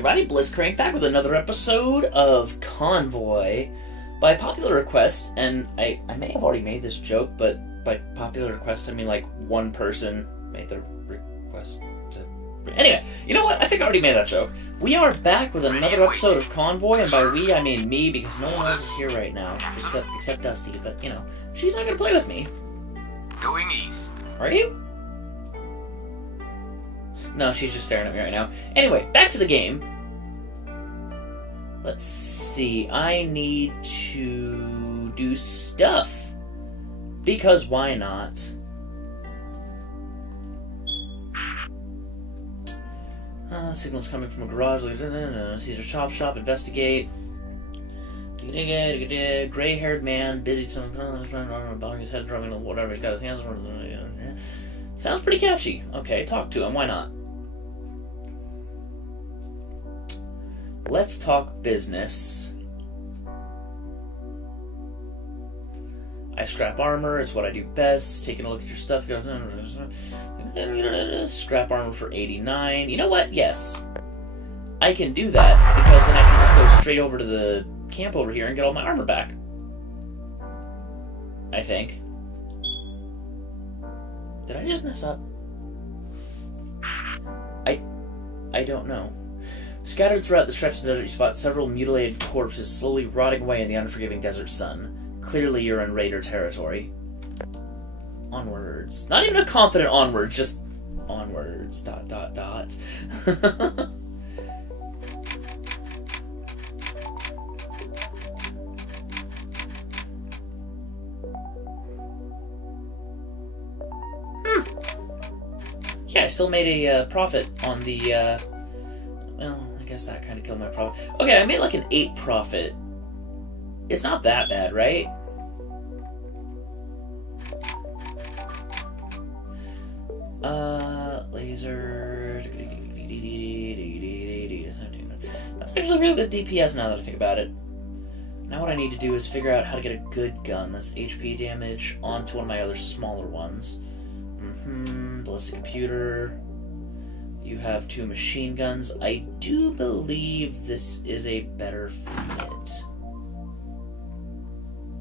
everybody, Blitzcrank back with another episode of Convoy. By popular request, and I may have already made this joke, but by popular request I mean like one person made the request to... Anyway, you know what? I think I already made that joke. We are back with another episode of Convoy, and by we I mean me, because no one else is here right now, except Dusty, but you know, she's not gonna play with me. Going east. Are you? No, she's just staring at me right now. Anyway, back to the game. Let's see. I need to do stuff. Because why not? Signals coming from a garage. Caesar Chop Shop. Investigate. Gray-haired man. Busy. Bowing his head, drumming whatever. He's got his hands. Sounds pretty catchy. Okay, talk to him. Why not? Let's talk business. I scrap armor, it's what I do best. Taking a look at your stuff. Scrap armor for 89. You know what? Yes. I can do that, because then I can just go straight over to the camp over here and get all my armor back. I think. Did I just mess up? I don't know. Scattered throughout the stretch of the desert, you spot several mutilated corpses slowly rotting away in the unforgiving desert sun. Clearly you're in raider territory. Onwards. Not even a confident onwards, just onwards. ... Yeah, I still made a profit on the, well, I guess that kind of killed my profit. Okay, I made like an 8 profit. It's not that bad, right? Laser... That's actually really good DPS now that I think about it. Now what I need to do is figure out how to get a good gun that's HP damage onto one of my other smaller ones. Ballistic computer. You have 2 machine guns. I do believe this is a better fit.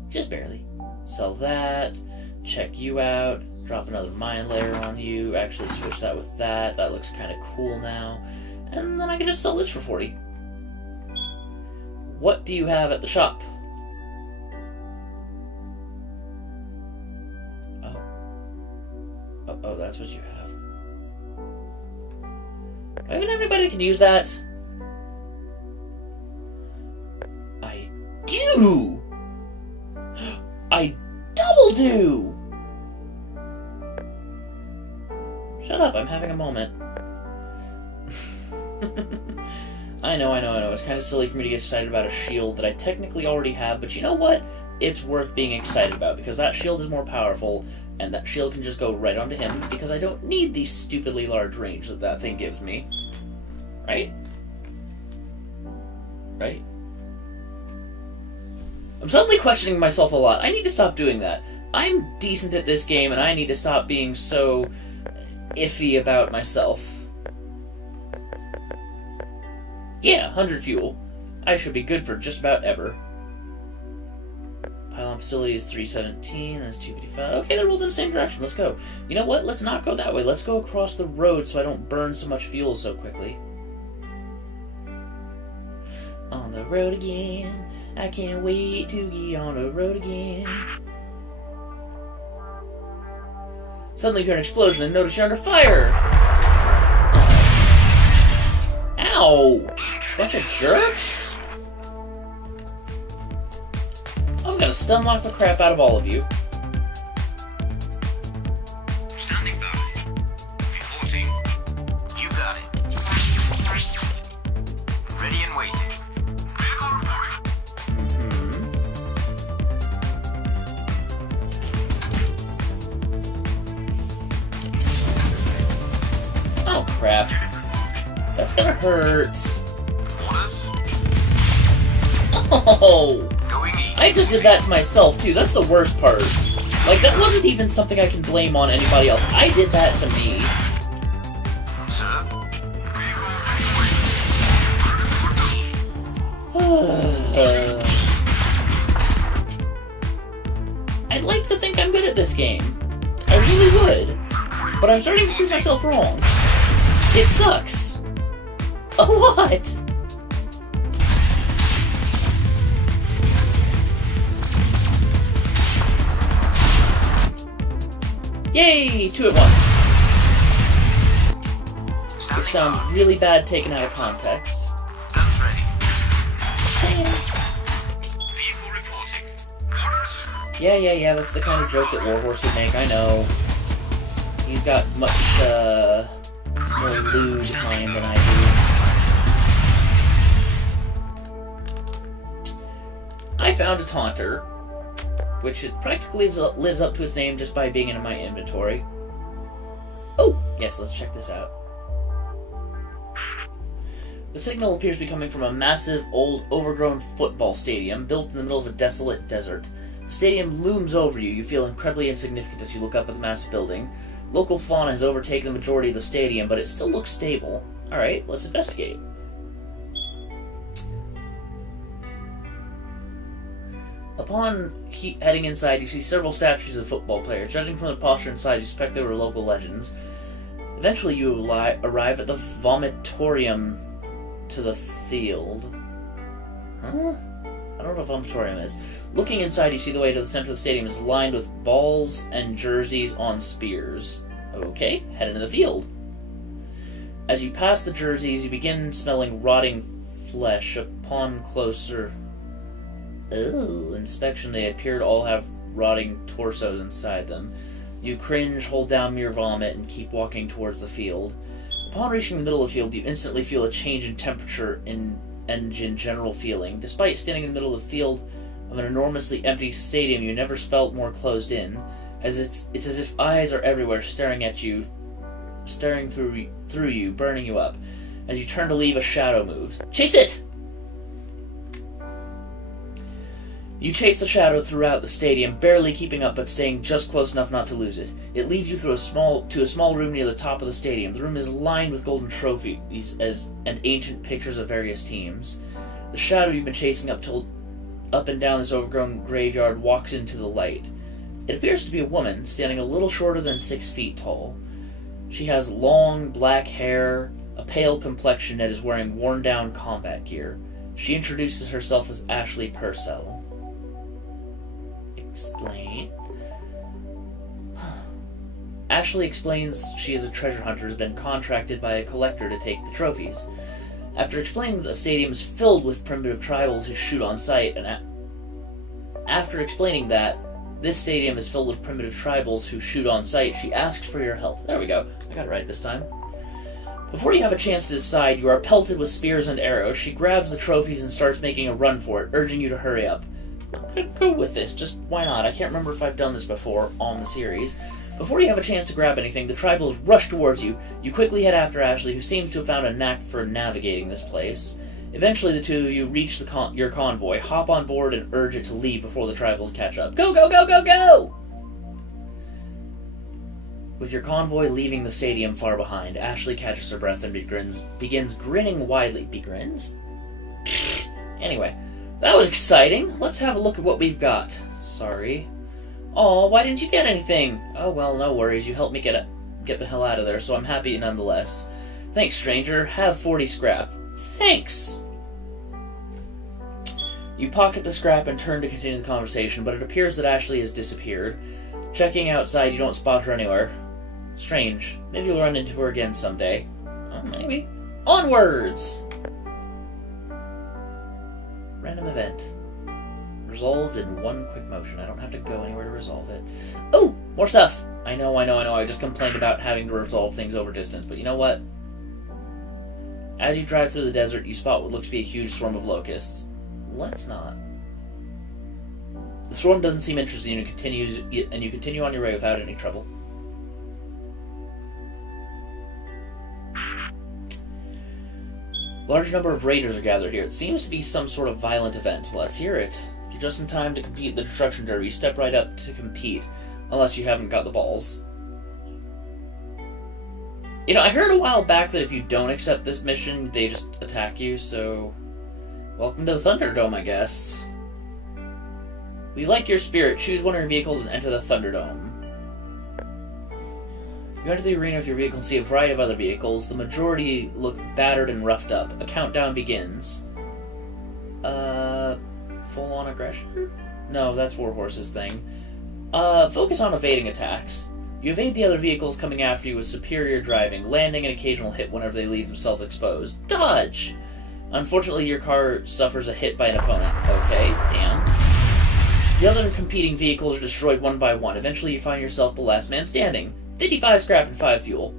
Just barely. Sell that. Check you out. Drop another mine layer on you. Actually switch that with that. That looks kind of cool now. And then I can just sell this for 40. What do you have at the shop? Oh, that's what you have. Do I even have anybody that can use that? I do! I double do! Shut up, I'm having a moment. I know. It's kind of silly for me to get excited about a shield that I technically already have, but you know what? It's worth being excited about, because that shield is more powerful, and that shield can just go right onto him, because I don't need the stupidly large range that thing gives me. Right? Right? I'm suddenly questioning myself a lot. I need to stop doing that. I'm decent at this game, and I need to stop being so iffy about myself. Yeah, 100 fuel. I should be good for just about ever. Pylon facility is 317, that's 255. Okay, they're both in the same direction. Let's go. You know what? Let's not go that way. Let's go across the road so I don't burn so much fuel so quickly. On the road again. I can't wait to get on the road again. Suddenly you hear an explosion and notice you're under fire. Ow! Bunch of jerks? I'm gonna stun lock the crap out of all of you. Standing by. Reporting. You got it. Ready and waiting. Oh crap. That's gonna hurt. Oh! I just did that to myself too. That's the worst part. Like, that wasn't even something I can blame on anybody else. I did that to me. I'd like to think I'm good at this game. I really would. But I'm starting to prove myself wrong. It sucks. A lot. Yay! 2 at once. Which sounds really bad taken out of context. Guns ready. Same. Vehicle reporting. Orders. Yeah, that's the kind of joke that Warhorse would make, I know. He's got much, more lewd mind than I do. I found a taunter, which it practically lives up to its name just by being in my inventory. Oh! Yes, let's check this out. The signal appears to be coming from a massive, old, overgrown football stadium built in the middle of a desolate desert. The stadium looms over you. You feel incredibly insignificant as you look up at the massive building. Local fauna has overtaken the majority of the stadium, but it still looks stable. Alright, let's investigate. Upon heading inside, you see several statues of football players. Judging from the posture inside, you suspect they were local legends. Eventually, you arrive at the vomitorium to the field. Huh? I don't know what a vomitorium is. Looking inside, you see the way to the center of the stadium is lined with balls and jerseys on spears. Okay, head into the field. As you pass the jerseys, you begin smelling rotting flesh. Upon closer inspection, they appear to all have rotting torsos inside them. You cringe, hold down mere vomit, and keep walking towards the field. Upon reaching the middle of the field, you instantly feel a change in temperature and in general feeling. Despite standing in the middle of the field of an enormously empty stadium, you never felt more closed in, as it's as if eyes are everywhere staring at you, staring through you, burning you up. As you turn to leave, a shadow moves. Chase it! You chase the shadow throughout the stadium, barely keeping up but staying just close enough not to lose it. It leads you to a small room near the top of the stadium. The room is lined with golden trophies and ancient pictures of various teams. The shadow you've been chasing up and down this overgrown graveyard walks into the light. It appears to be a woman, standing a little shorter than 6 feet tall. She has long, black hair, a pale complexion, and is wearing worn-down combat gear. She introduces herself as Ashley Purcell. Explain. Ashley explains she is a treasure hunter who has been contracted by a collector to take the trophies. After explaining that the stadium is filled with primitive tribals who shoot on sight, and after explaining that this stadium is filled with primitive tribals who shoot on sight, she asks for your help. There we go. I got it right this time. Before you have a chance to decide, you are pelted with spears and arrows. She grabs the trophies and starts making a run for it, urging you to hurry up. I'm gonna go with this, just why not? I can't remember if I've done this before on the series. Before you have a chance to grab anything, the tribals rush towards you. You quickly head after Ashley, who seems to have found a knack for navigating this place. Eventually, the two of you reach your convoy, hop on board, and urge it to leave before the tribals catch up. Go, go, go, go, go! With your convoy leaving the stadium far behind, Ashley catches her breath and begins grinning widely. Begrins? Anyway, that was exciting. Let's have a look at what we've got. Sorry. Aw, why didn't you get anything? Oh well, no worries. You helped me get the hell out of there, so I'm happy nonetheless. Thanks, stranger. Have 40 scrap. Thanks! You pocket the scrap and turn to continue the conversation, but it appears that Ashley has disappeared. Checking outside, you don't spot her anywhere. Strange. Maybe you'll run into her again someday. Oh, maybe. Onwards! Random event. Resolved in one quick motion. I don't have to go anywhere to resolve it. Oh! More stuff! I know. I just complained about having to resolve things over distance, but you know what? As you drive through the desert, you spot what looks to be a huge swarm of locusts. Let's not. The swarm doesn't seem interested in you, and you continue on your way without any trouble. Large number of raiders are gathered here. It seems to be some sort of violent event. Let's hear it. You're just in time to compete in the destruction derby. You step right up to compete, unless you haven't got the balls. You know, I heard a while back that if you don't accept this mission, they just attack you, so Welcome to the Thunderdome, I guess. We like your spirit. Choose one of your vehicles and enter the Thunderdome. You enter the arena with your vehicle and see a variety of other vehicles. The majority look battered and roughed up. A countdown begins. Full-on aggression? No, that's Warhorse's thing. Focus on evading attacks. You evade the other vehicles coming after you with superior driving, landing an occasional hit whenever they leave themselves exposed. Dodge! Unfortunately, your car suffers a hit by an opponent. Okay, damn. The other competing vehicles are destroyed one by one. Eventually, you find yourself the last man standing. 55 scrap and 5 fuel.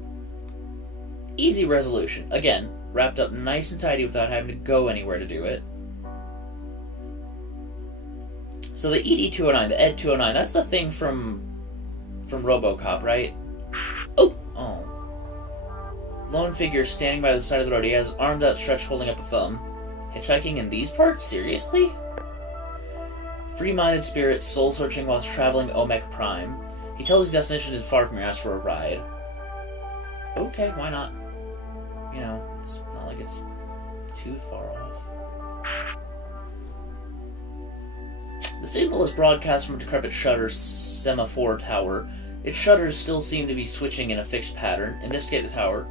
Easy resolution. Again, wrapped up nice and tidy without having to go anywhere to do it. So the ED-209, the ED-209, that's the thing from RoboCop, right? Oh! Lone figure standing by the side of the road. He has arms outstretched holding up a thumb. Hitchhiking in these parts? Seriously? Free-minded spirit, soul-searching whilst traveling Olmec Prime. He tells his destination isn't far from your house for a ride. Okay, why not? You know, it's not like it's too far off. The signal is broadcast from a decrepit shutter semaphore tower. Its shutters still seem to be switching in a fixed pattern. Investigate the tower.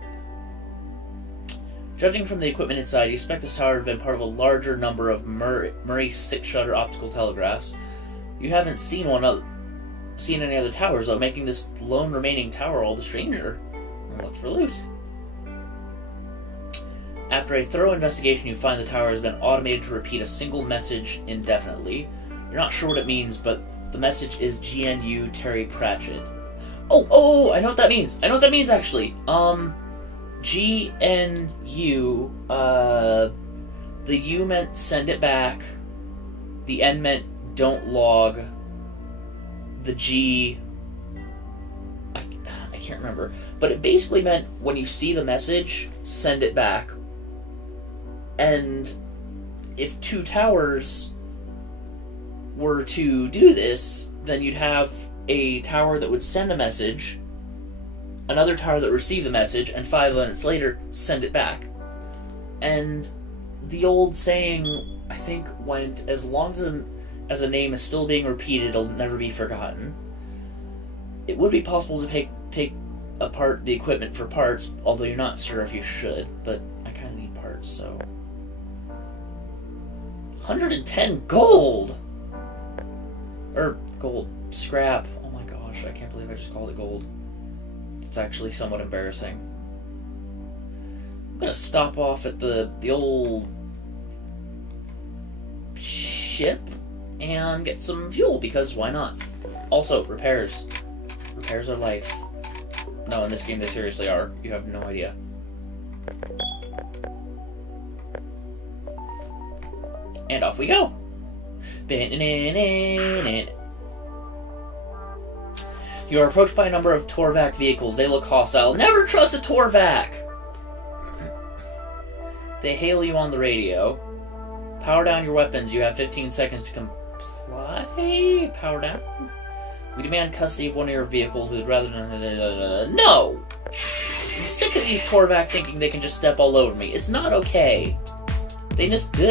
Judging from the equipment inside, you expect this tower to have been part of a larger number of Murray 6-shutter optical telegraphs. You haven't seen any other towers, though, making this lone remaining tower all the stranger. Look for loot. After a thorough investigation, you find the tower has been automated to repeat a single message indefinitely. You're not sure what it means, but the message is GNU Terry Pratchett. Oh, I know what that means. Actually. GNU, the U meant send it back, the N meant don't log, the G, I can't remember, but it basically meant when you see the message, send it back. And if 2 towers were to do this, then you'd have a tower that would send a message, another tower that would receive the message, and 5 minutes later, send it back. And the old saying, I think, went, as long as a name is still being repeated, it'll never be forgotten. It would be possible to take apart the equipment for parts, although you're not sure if you should, but I kind of need parts, so... 110 gold! Or gold scrap. Oh my gosh, I can't believe I just called it gold. It's actually somewhat embarrassing. I'm gonna stop off at the old ship and get some fuel, because why not? Also, repairs. Repairs are life. No, in this game they seriously are. You have no idea. And off we go! You are approached by a number of Torvac vehicles. They look hostile. Never trust a Torvac! They hail you on the radio. Power down your weapons. You have 15 seconds to comply. Power down. We demand custody of one of your vehicles. We'd rather... No! I'm sick of these Torvac thinking they can just step all over me. It's not okay. They just... Maybe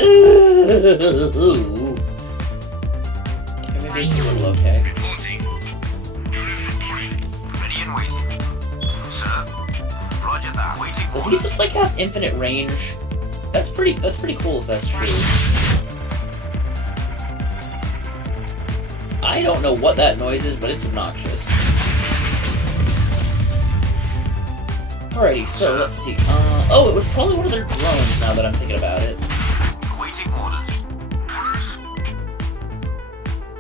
it's a little okay. Reporting. Ready and waiting. Sir, roger that. Waiting Does he orders. just, like, have infinite range? That's pretty cool if that's true. I don't know what that noise is, but it's obnoxious. Alrighty, so let's see. Oh, it was probably one of their drones now that I'm thinking about it. Waiting orders.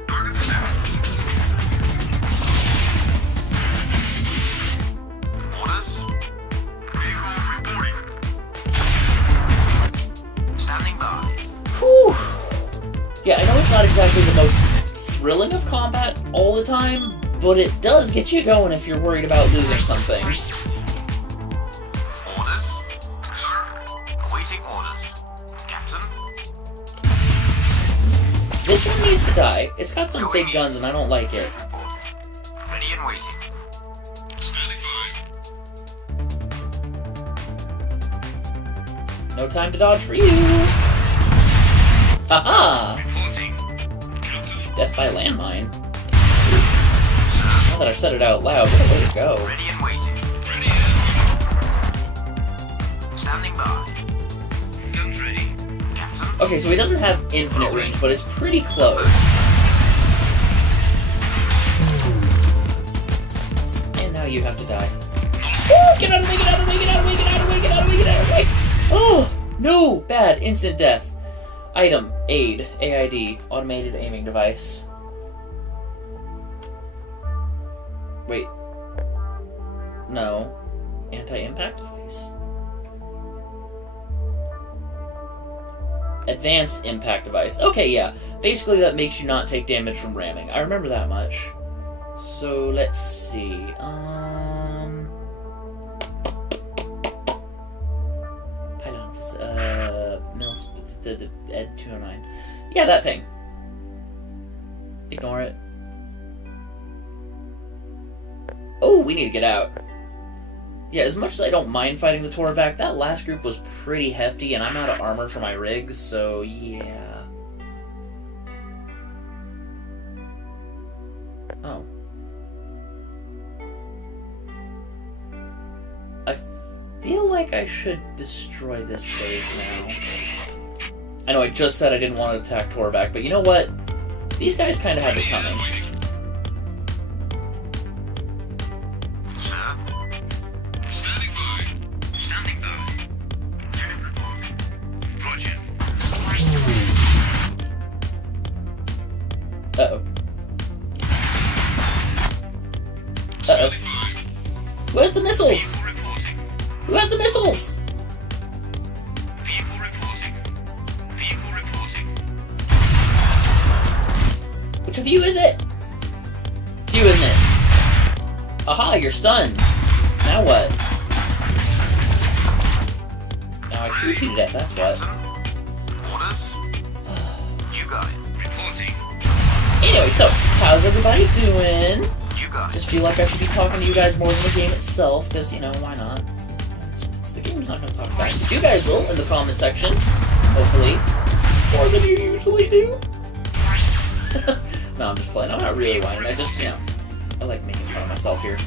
Target set. Orders. Vehicle reporting. Standing by. Whew! Yeah, I know it's not exactly the most thrilling of combat all the time, but it does get you going if you're worried about losing something. Orders. Sir, awaiting orders. Captain. This one needs to die. It's got some big guns and I don't like it. Ready and waiting. Standing by. No time to dodge for you! Haha! Reporting. Death by landmine. Now that I've said it out loud, what a way to go. Ready and waiting. Ready and... Standing by. Guns ready. Captain. Okay, so he doesn't have infinite range, but it's pretty close. And now you have to die. Oh, get out of the way, get out of the way, get out of the way, get out of the way, get out of the way, get out of the way! Oh! No! Bad. Instant death. Item. Aid. AID. Automated aiming device. Wait. No. Anti-impact device? Advanced impact device. Okay, yeah. Basically, that makes you not take damage from ramming. I remember that much. So, let's see. Pylon. The Ed 209. Yeah, that thing. Ignore it. Oh, we need to get out. Yeah, as much as I don't mind fighting the Torvac, that last group was pretty hefty, and I'm out of armor for my rigs, so yeah. Oh. I feel like I should destroy this base now. I know I just said I didn't want to attack Torvac, but you know what? These guys kind of have it coming. Sir. Standing by. Standing by. Unit report. Roger. Uh-oh. Uh-oh. Where's the missiles? Vehicle reporting. Who has the missiles? Vehicle reporting. Vehicle reporting. Which of you is it? It's you, isn't it? Aha, you're stunned. Now what? Now I shoot you to death, that's what. Orders. You got it. Reporting. Anyway, so, how's everybody doing? You got it. Just feel like I should be talking to you guys more than the game itself, because, you know, why not? The game's not going to talk about it. You guys will in the comment section, hopefully. More than you usually do. No, I'm just playing. I'm not really whining. I just, you know, I like making fun of myself here.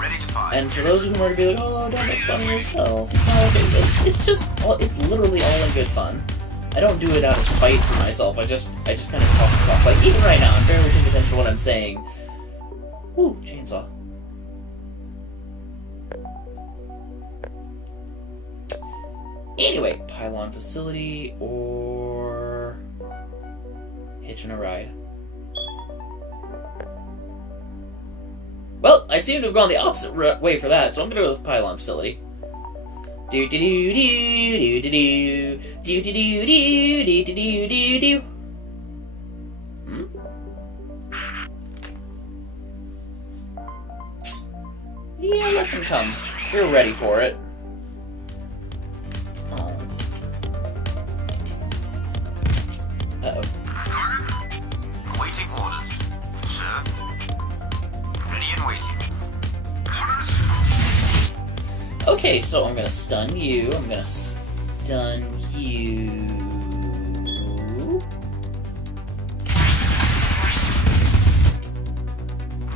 Ready to fire. And for those who are to be like, oh, don't make fun of yourself. It's not okay. It's just, it's literally all in good fun. I don't do it out of spite for myself. I just kind of talk. Like, even right now, I'm barely paying attention to what I'm saying. Ooh, chainsaw. Anyway, pylon facility or hitching a ride. Well, I seem to have gone the opposite way for that, so I'm gonna go with pylon facility. Do do do do do do do do do do do do do do do. Yeah, let them come. We're ready for it. Oh. Uh-oh. Awaiting orders. Sir. Ready and waiting. Orders. Okay, so I'm gonna stun you. I'm gonna stun you.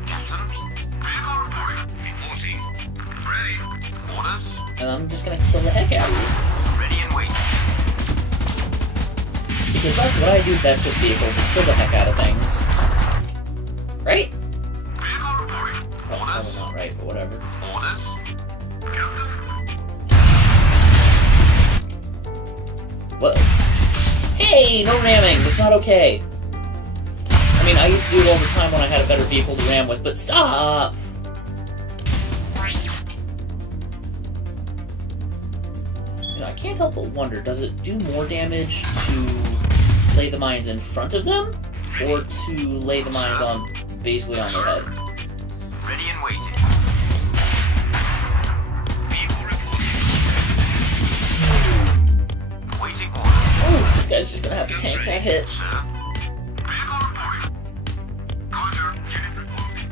Captain. Vehicle reporting. Reporting. Ready. Orders. And I'm just gonna kill the heck out of you. Ready and waiting. Because that's what I do best with vehicles, is kill the heck out of things. Right? Vehicle reporting. Oh, probably not right, but whatever. Orders. Captain. What? Hey, no ramming! That's not okay! I mean, I used to do it all the time when I had a better vehicle to ram with, but stop! You know, I can't help but wonder, does it do more damage to lay the mines in front of them? Or to lay the mines on, basically on their head? Ready and waiting. Vehicle reporting. Waiting orders. Oh, this guy's just gonna have to tank that hit. Sir. Vehicle reporting. Roger. Unit reporting.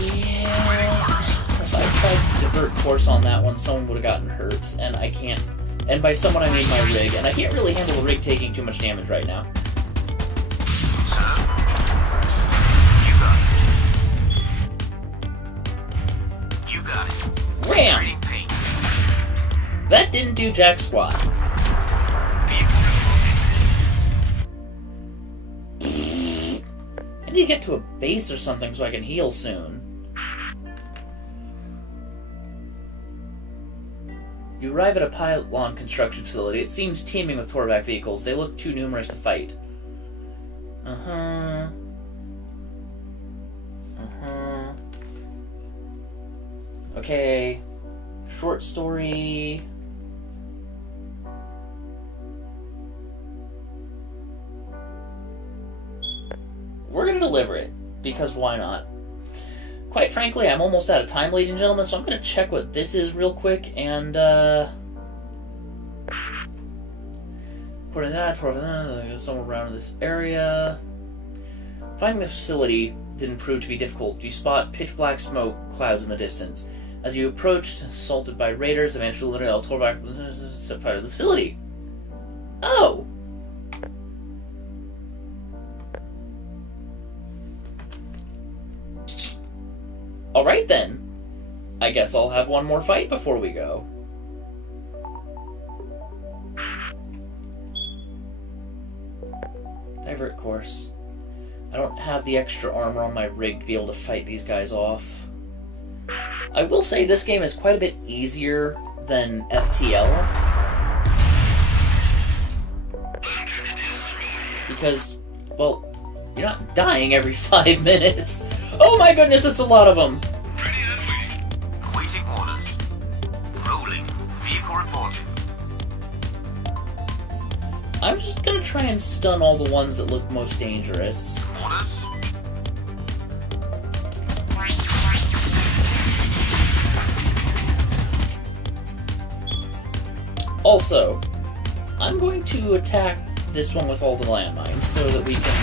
Yeah. If I tried to divert course on that one, someone would have gotten hurt, and I can't And by someone, I mean my rig, and I can't really handle the rig taking too much damage right now. Sir? You got it. You got it. Ram! Pretty pink. That didn't do jack squat. I need to get to a base or something so I can heal soon. You arrive at a pylon construction facility. It seems teeming with Torvac vehicles. They look too numerous to fight. Uh-huh. Okay. Short story. We're gonna deliver it, because why not? Quite frankly, I'm almost out of time, ladies and gentlemen, so I'm gonna check what this is real quick, and, according to that, somewhere around this area. Finding the facility didn't prove to be difficult. You spot pitch-black smoke clouds in the distance. As you approached, assaulted by raiders, eventually literally all Torvac set fire to the facility. Oh! Alright then. I guess I'll have one more fight before we go. Divert course. I don't have the extra armor on my rig to be able to fight these guys off. I will say this game is quite a bit easier than FTL. Because, well, you're not dying every 5 minutes. Oh my goodness, it's a lot of them! Ready and waiting. Awaiting orders. Rolling. Vehicle reporting. I'm just gonna try and stun all the ones that look most dangerous. Orders. Also, I'm going to attack this one with all the landmines so that we can...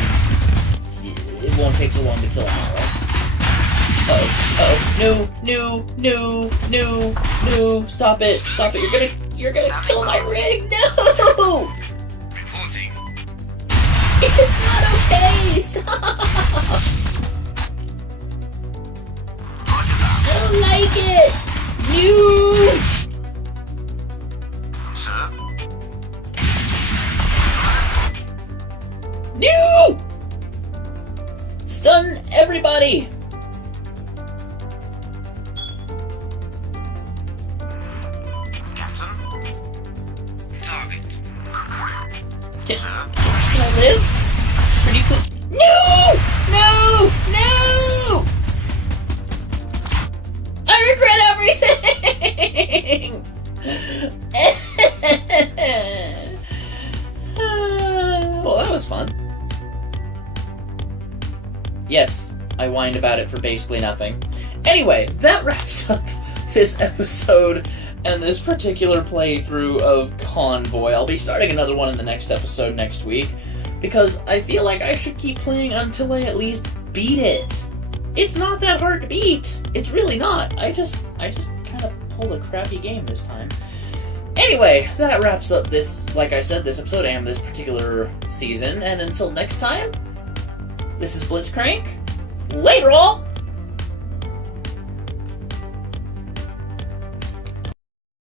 It won't take so long to kill him all. No, stop it, you're gonna kill my rig, no! Reporting. It's not okay, stop! Roger that. I don't like it! No! Sir? No! Stun everybody! Captain? Target. Can Sir? I live? Pretty cool. No! No! No! I regret everything! Well, that was fun. Yes, I whined about it for basically nothing. Anyway, that wraps up this episode and this particular playthrough of Convoy. I'll be starting another one in the next episode next week, because I feel like I should keep playing until I at least beat it. It's not that hard to beat. It's really not. I just kind of pulled a crappy game this time. Anyway, that wraps up this, like I said, this episode and this particular season, and until next time, this is Blitzcrank. Later all!